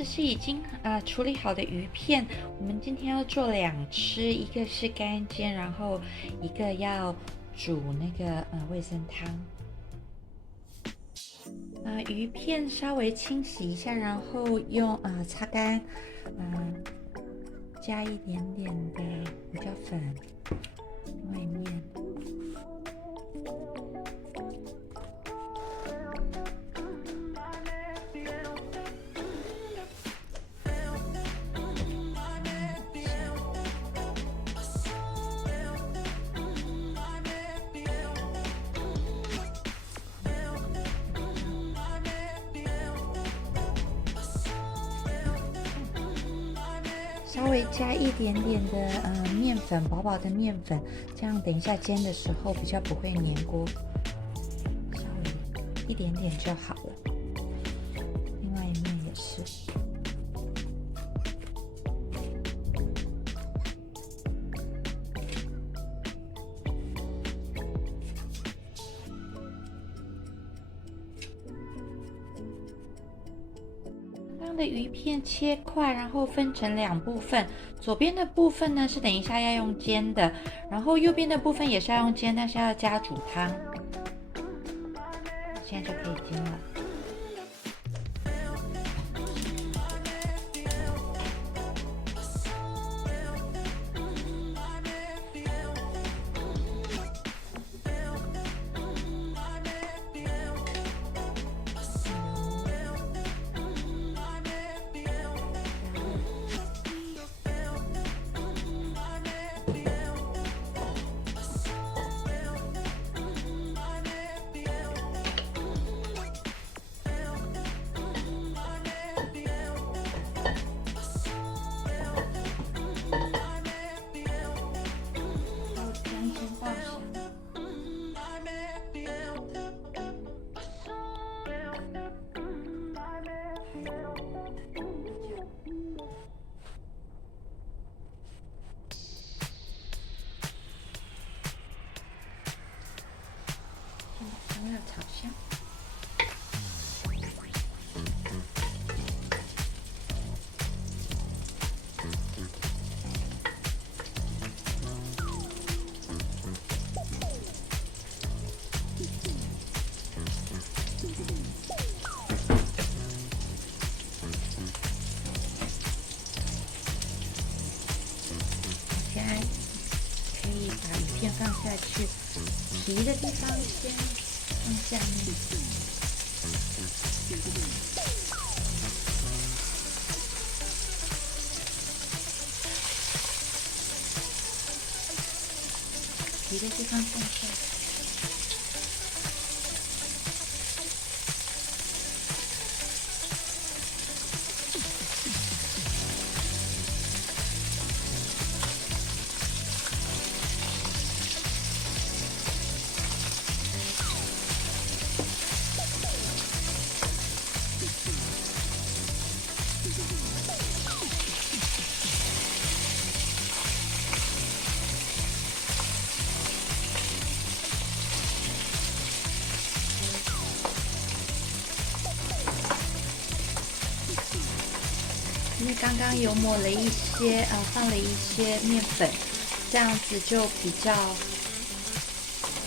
这是已经处理好的鱼片，我们今天要做2吃，一个是干煎，然后一个要煮那个味噌汤。鱼片稍微清洗一下，然后用擦干，加一点点的胡椒粉，另外一面。稍微加一点点的面粉，薄薄的面粉，这样等一下煎的时候比较不会粘锅。稍微一点点就好了。另外一面也是。的鱼片切块，然后分成2部分。左边的部分呢是等一下要用煎的，然后右边的部分也是要用煎，但是要加煮汤。现在就可以煎了。香料炒香。现在可以把鱼片放下去，皮的地方先放下面。皮的地方放下去。因为刚刚有抹了一些放了一些面粉，这样子就比较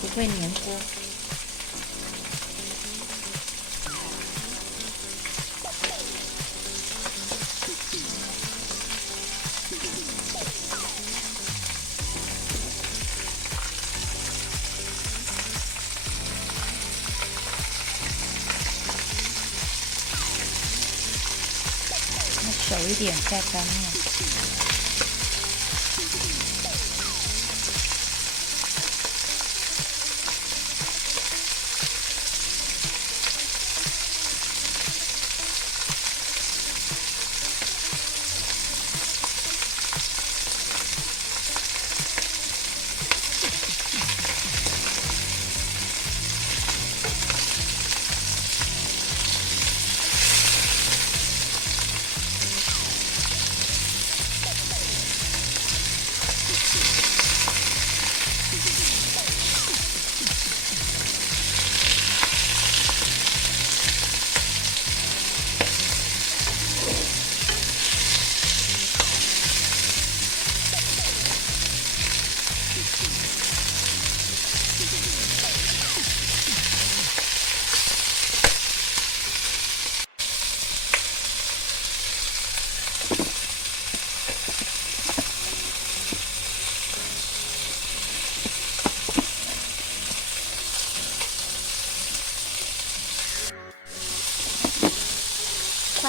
不会粘锅。熟一点再翻面。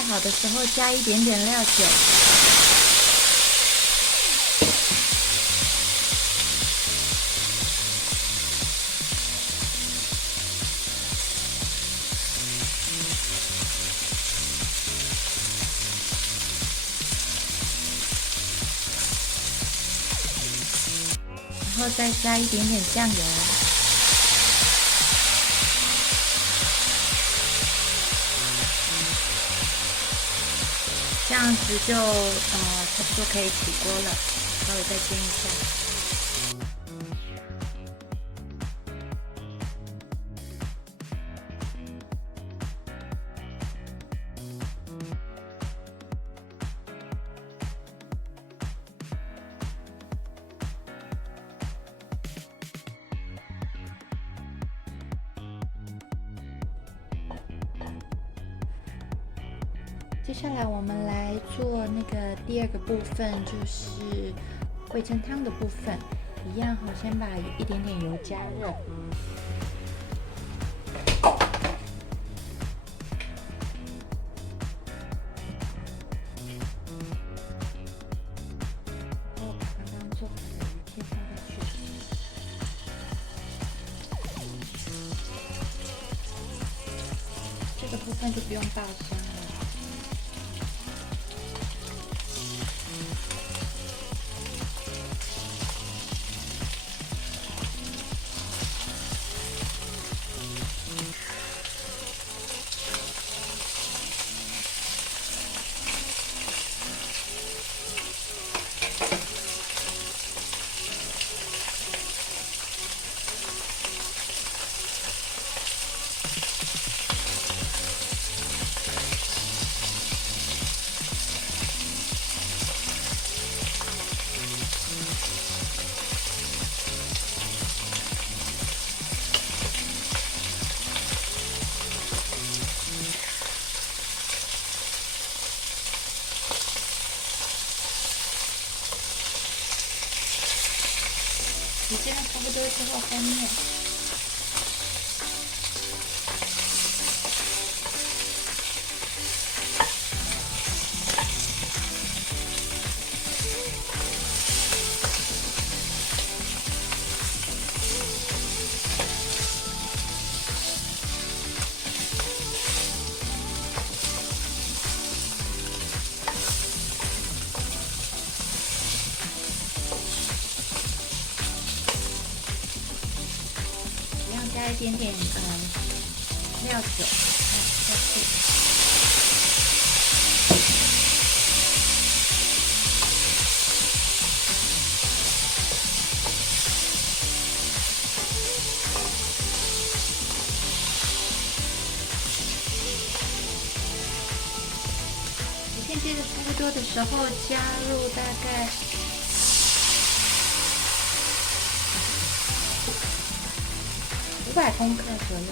好的时候，加一点点料酒。然后再加一点点酱油，这样子就差不多可以起锅了，稍微再煎一下。接下来我们来做那个第二个部分，就是味噌汤的部分。一样好，先把一点点油加热，然后把刚刚做好的鱼片放下去，这个部分就不用爆香了。你这样差不多之后翻面，加一点点料酒下去。鱼片煎的差不多的时候，加入大概500公克左右，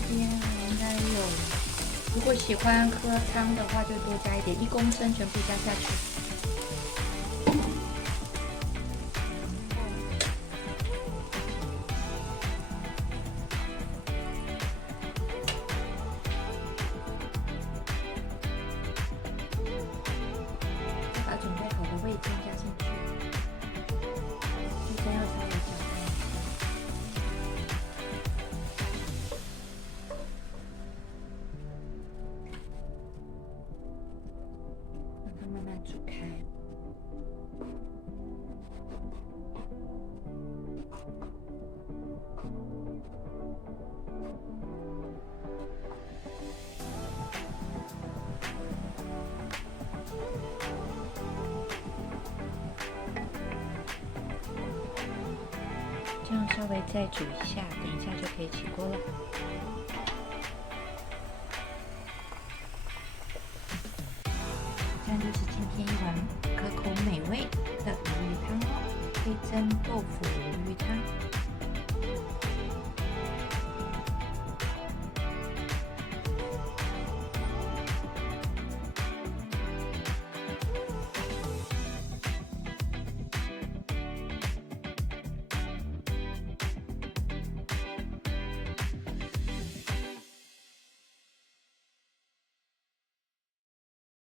这边应该有。如果喜欢喝汤的话，就多加一点，1公升全部加下去。再把准备好的味噌加进去，味噌要稍微搅拌一下。让它慢慢煮开。这样稍微再煮一下，等一下就可以起锅了。这样就是今天一碗可口美味的鲈鱼汤哦，味噌豆腐鲈鱼汤。